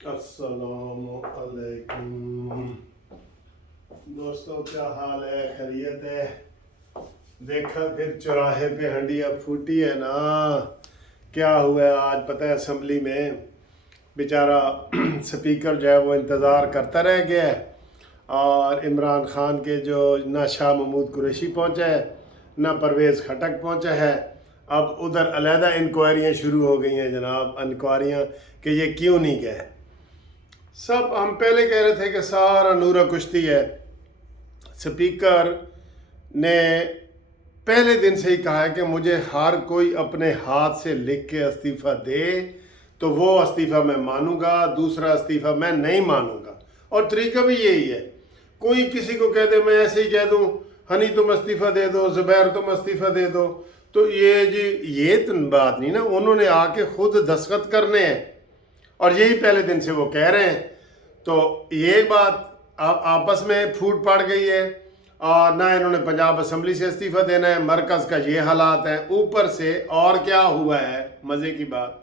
अस्सलाम अलैकुम दोस्तों, क्या हाल है? खैरियत है? देखा फिर चौराहे पे हंडिया फूटी है ना। क्या हुआ है आज पता है? असेंबली में बेचारा स्पीकर जो है वो इंतज़ार करता रह गया है, और इमरान खान के जो ना शाह महमूद कुरैशी पहुंचा है ना परवेज़ खटक पहुंचा है। अब उधर अलहदा इंक्वायरियाँ शुरू हो गई हैं जनाब, इंक्वायरियाँ कि ये क्यों नहीं गए। सब हम पहले कह रहे थे कि सारा नूरा कुश्ती है। स्पीकर ने पहले दिन से ही कहा है कि मुझे हर कोई अपने हाथ से लिख के इस्तीफ़ा दे तो वो इस्तीफ़ा मैं मानूंगा, दूसरा इस्तीफ़ा मैं नहीं मानूंगा। और तरीका भी यही है, कोई किसी को कह दे, मैं ऐसे ही कह दूं हनी तुम इस्तीफ़ा दे दो, ज़ुबैर तुम इस्तीफ़ा दे दो, तो ये तो बात नहीं ना। उन्होंने आके खुद दस्तखत करने हैं और यही पहले दिन से वो कह रहे हैं। तो ये बात आपस में फूट पड़ गई है, और ना इन्होंने पंजाब असम्बली से इस्तीफ़ा देना है। मरकज़ का ये हालात है, ऊपर से और क्या हुआ है मज़े की बात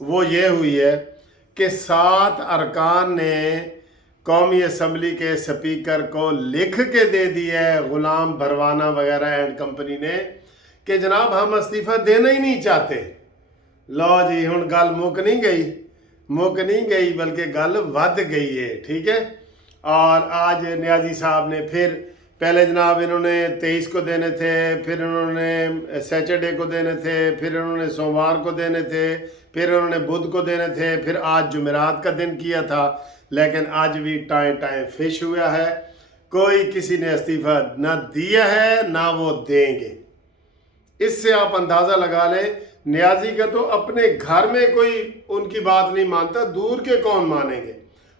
वो ये हुई है कि 7 अरकान ने कौमी असम्बली के स्पीकर को लिख के दे दिया है, गुलाम भरवाना वगैरह एंड कंपनी ने, कि जनाब हम इस्तीफ़ा देना ही नहीं चाहते। लो जी, हुण गल मुक नहीं गई बल्कि गल वध गई है। ठीक है। और आज न्याजी साहब ने फिर पहले जनाब इन्होंने 23 को देने थे, फिर इन्होंने सैटरडे को देने थे, फिर इन्होंने सोमवार को देने थे, फिर इन्होंने बुध को देने थे, फिर आज जुमेरात का दिन किया था। लेकिन आज भी टाइम फिश हुआ है, कोई किसी ने इस्तीफ़ा ना दिया है ना वो देंगे। इससे आप अंदाज़ा लगा लें, न्याजी का तो अपने घर में कोई उनकी बात नहीं मानता, दूर के कौन मानेंगे।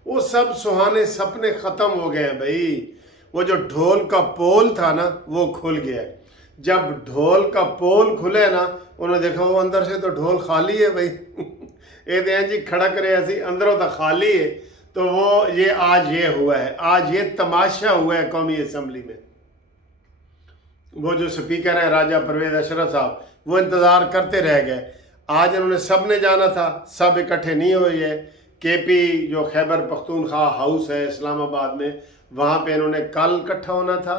वो सब सुहाने सपने ख़त्म हो गए हैं भाई। वो जो ढोल का पोल था ना वो खुल गया है। जब ढोल का पोल खुले ना, उन्होंने देखा वो अंदर से तो ढोल खाली है भाई ये दें जी खड़क रहे ऐसी, अंदरों तो खाली है। तो वो ये आज ये हुआ है, आज ये तमाशा हुआ है कौमी असम्बली में। वो जो स्पीकर है राजा परवेज़ अशरफ साहब, वो इंतज़ार करते रह गए। आज इन्होंने सब ने जाना था, सब इकट्ठे नहीं हुए है। केपी जो खैबर पख्तूनख्वा हाउस है इस्लामाबाद में, वहाँ पे इन्होंने कल इकट्ठा होना था।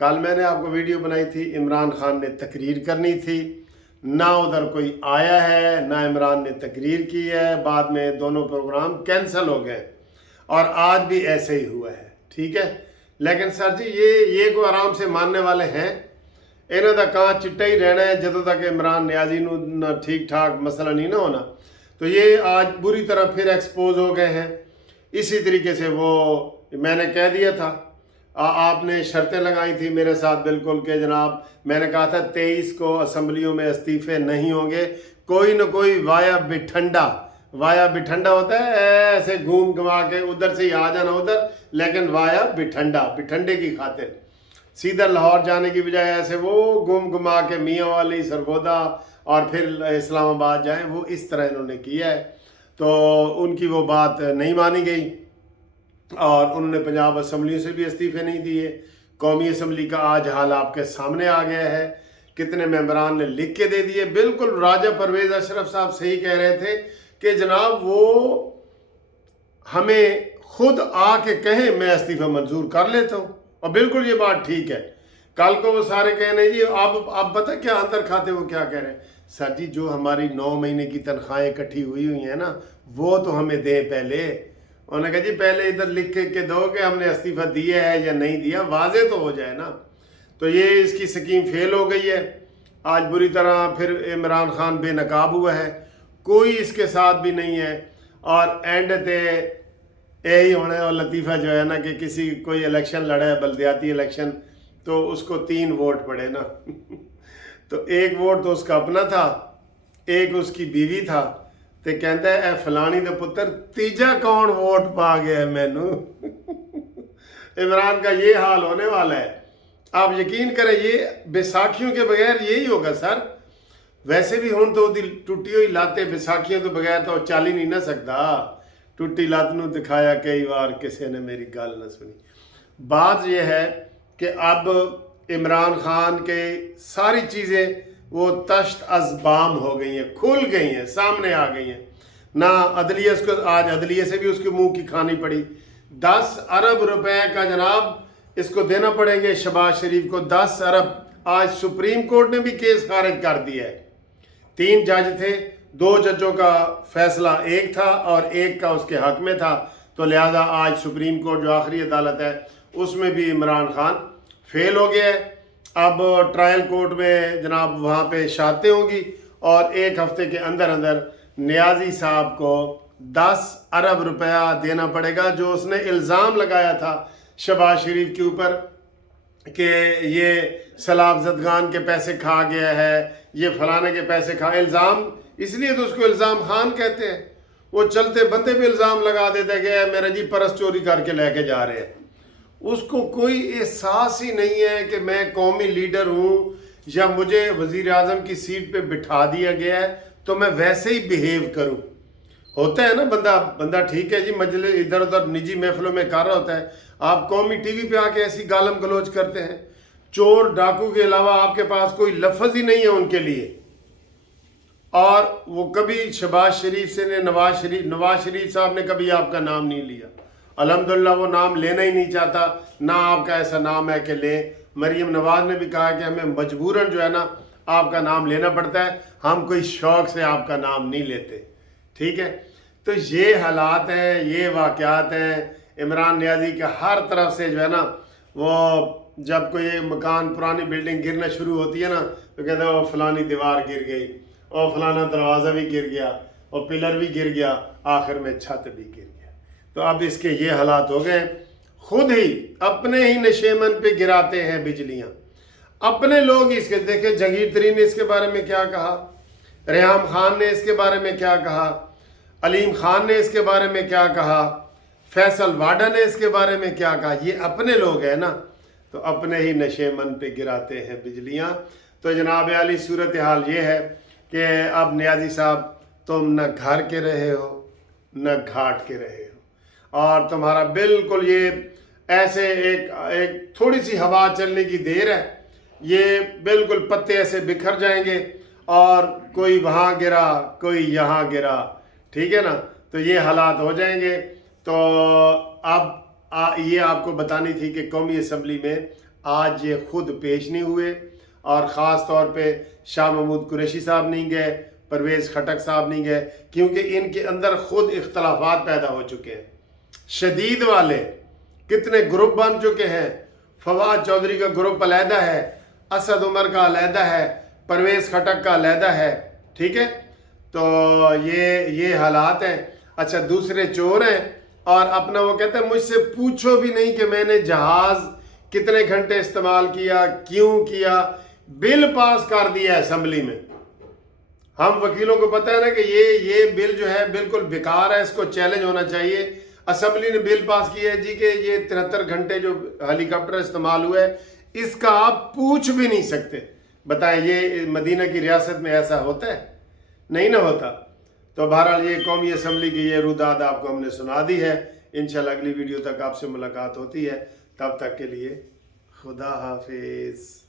कल मैंने आपको वीडियो बनाई थी, इमरान खान ने तकरीर करनी थी, ना उधर कोई आया है ना इमरान ने तकरीर की है। बाद में दोनों प्रोग्राम कैंसिल हो गए और आज भी ऐसे ही हुआ है। ठीक है। लेकिन सर जी ये को आराम से मानने वाले हैं। इन्हों का कहाँ चिट्टा ही रहना है ਜਦੋਂ तक इमरान न्याजी ना ठीक ठाक मसला नहीं ना होना। तो ये आज बुरी तरह फिर एक्सपोज हो गए हैं। इसी तरीके से वो मैंने कह दिया था, आपने शर्तें लगाई थी मेरे साथ बिल्कुल कि जनाब, मैंने कहा था 23 को असम्बलियों में इस्तीफे नहीं होंगे, कोई न कोई वाया बिठंडा होता है, ऐसे घूम घुमा के उधर से ही आ जाना उधर, लेकिन वाया बिठंडे की खातिर सीधा लाहौर जाने की बजाय ऐसे वो घूम घुमा के मियाँ वाली सरगोदा और फिर इस्लामाबाद जाएं, वो इस तरह इन्होंने किया है। तो उनकी वो बात नहीं मानी गई और उन्होंने पंजाब असम्बली से भी इस्तीफे नहीं दिए। कौमी असम्बली का आज हाल आपके सामने आ गया है, कितने मेंबरान ने लिख के दे दिए। बिल्कुल राजा परवेज़ अशरफ साहब सही कह रहे थे कि जनाब वो हमें खुद आके कहें मैं इस्तीफा मंजूर कर लेता हूँ, और बिल्कुल ये बात ठीक है। कल को वो सारे कहने जी आप पता क्या अंतर खाते वो क्या कह रहे हैं, सर जी जो हमारी 9 महीने की तनख्वाहें इकट्ठी हुई है ना वो तो हमें दें पहले। उन्होंने कहा जी पहले इधर लिख के दो कि हमने इस्तीफा दिया है या नहीं दिया, वाजे तो हो जाए ना। तो ये इसकी स्कीम फेल हो गई है। आज बुरी तरह फिर इमरान खान बेनकाब हुआ है, कोई इसके साथ भी नहीं है। और एंड ते यही होना है। और लतीफ़ा जो है ना कि किसी कोई इलेक्शन लड़ा है, बल्दियाती इलेक्शन, तो उसको 3 वोट पड़े ना तो 1 वोट तो उसका अपना था, एक उसकी बीवी था, तो कहता है फलानी दे पुत्र तीजा कौन वोट पा गया मैनू इमरान का ये हाल होने वाला है। आप यकीन करें ये बैसाखियों के बगैर यही होगा सर। वैसे भी हुण तो टुटी हुई लाते बैसाखियों के बगैर तो चल ही नहीं ना सकता। टुटी लत नूं दिखाया कई बार, किसी ने मेरी गल न सुनी। बात यह है कि अब इमरान खान के सारी चीज़ें वो तश्त अज़बाम हो गई हैं, खुल गई हैं, सामने आ गई हैं। ना अदलिया, उसको आज अदलिया से भी उसके मुंह की खानी पड़ी। 10 अरब रुपए का जनाब इसको देना पड़ेंगे शहबाज शरीफ को, 10 अरब। आज सुप्रीम कोर्ट ने भी केस खारिज कर दिया है। 3 जज थे, 2 जजों का फैसला एक था और एक का उसके हक में था, तो लिहाजा आज सुप्रीम कोर्ट जो आखिरी अदालत है उसमें भी इमरान खान फेल हो गया है। अब ट्रायल कोर्ट में जनाब वहाँ पे शहादतें होंगी और 1 हफ्ते के अंदर अंदर नियाजी साहब को 10 अरब रुपया देना पड़ेगा, जो उसने इल्ज़ाम लगाया था शहबाज शरीफ के ऊपर कि ये सलाब जदगान के पैसे खा गया है, ये फलाने के पैसे खा। इल्ज़ाम इसलिए तो उसको इल्ज़ाम खान कहते हैं। वो चलते बंदे पे इल्ज़ाम लगा देते कि मेरा जी परस चोरी करके लेके जा रहे हैं। उसको कोई एहसास ही नहीं है कि मैं कौमी लीडर हूँ या मुझे वज़ीर आज़म की सीट पे बिठा दिया गया है तो मैं वैसे ही बिहेव करूँ। होता है ना, बंदा ठीक है जी, मजलिस इधर उधर निजी महफिलों में कर रहा होता है, आप कौमी टीवी पे आके ऐसी गालम गलोच करते हैं। चोर डाकू के अलावा आपके पास कोई लफ्ज़ ही नहीं है उनके लिए। और वो कभी शहबाज शरीफ से ने नवाज शरीफ साहब ने कभी आपका नाम नहीं लिया। अल्हम्दुलिल्लाह वो नाम लेना ही नहीं चाहता, ना आपका ऐसा नाम है कि लें। मरीम नवाज ने भी कहा कि हमें मजबूरन जो है ना आपका नाम लेना पड़ता है, हम कोई शौक़ से आपका नाम नहीं लेते। ठीक है, तो ये हालात हैं, ये वाक़यात हैं। इमरान नियाज़ी के हर तरफ से जो है ना, वो जब कोई मकान पुरानी बिल्डिंग गिरना शुरू होती है ना तो कहते हैं वो फलानी दीवार गिर गई और फलाना दरवाज़ा भी गिर गया और पिलर भी गिर गया, आखिर में छत भी गिर गया। तो अब इसके ये हालात हो गए, खुद ही अपने ही नशेमन पे गिराते हैं बिजलियाँ, अपने लोग इसके। देखे जहांगीर तरीन ने इसके बारे में क्या कहा, रेहाम खान ने इसके बारे में क्या कहा, अलीम खान ने इसके बारे में क्या कहा, फैसल वाडा ने इसके बारे में क्या कहा। ये अपने लोग हैं ना, तो अपने ही नशेमन पे गिराते हैं बिजलियाँ। तो जनाब आली सूरत हाल ये है कि अब नियाज़ी साहब तुम न घर के रहे हो न घाट के रहे हो, और तुम्हारा बिल्कुल ये ऐसे एक थोड़ी सी हवा चलने की देर है, ये बिल्कुल पत्ते ऐसे बिखर जाएंगे और कोई वहाँ गिरा कोई यहाँ गिरा। ठीक है ना, तो ये हालात हो जाएंगे। तो अब ये आपको बतानी थी कि कौमी असम्बली में आज ये खुद पेश नहीं हुए, और ख़ास तौर पे शाह महमूद कुरैशी साहब नहीं गए, परवेज़ खटक साहब नहीं गए, क्योंकि इनके अंदर खुद इख्तलाफात पैदा हो चुके हैं शदीद वाले। कितने ग्रुप बन चुके हैं, फवाद चौधरी का ग्रुप अलहदा है, असद उमर का अलहदा है, परवेज़ खटक का अलहदा है। ठीक है, तो ये हालात हैं। अच्छा, दूसरे चोर हैं और अपना वो कहते हैं मुझसे पूछो भी नहीं कि मैंने जहाज़ कितने घंटे इस्तेमाल किया, क्यों किया। बिल पास कर दिया असम्बली में। हम वकीलों को पता है ना कि ये बिल जो है बिल्कुल बेकार है, इसको चैलेंज होना चाहिए। असम्बली ने बिल पास किया है जी कि ये 73 घंटे जो हेलीकॉप्टर इस्तेमाल हुआ है इसका आप पूछ भी नहीं सकते। बताएं, ये मदीना की रियासत में ऐसा होता है? नहीं ना होता। तो बहरहाल ये कौमी असम्बली की ये रुदाद आपको हमने सुना दी है। इंशाल्लाह अगली वीडियो तक आपसे मुलाकात होती है, तब तक के लिए खुदा हाफिज़।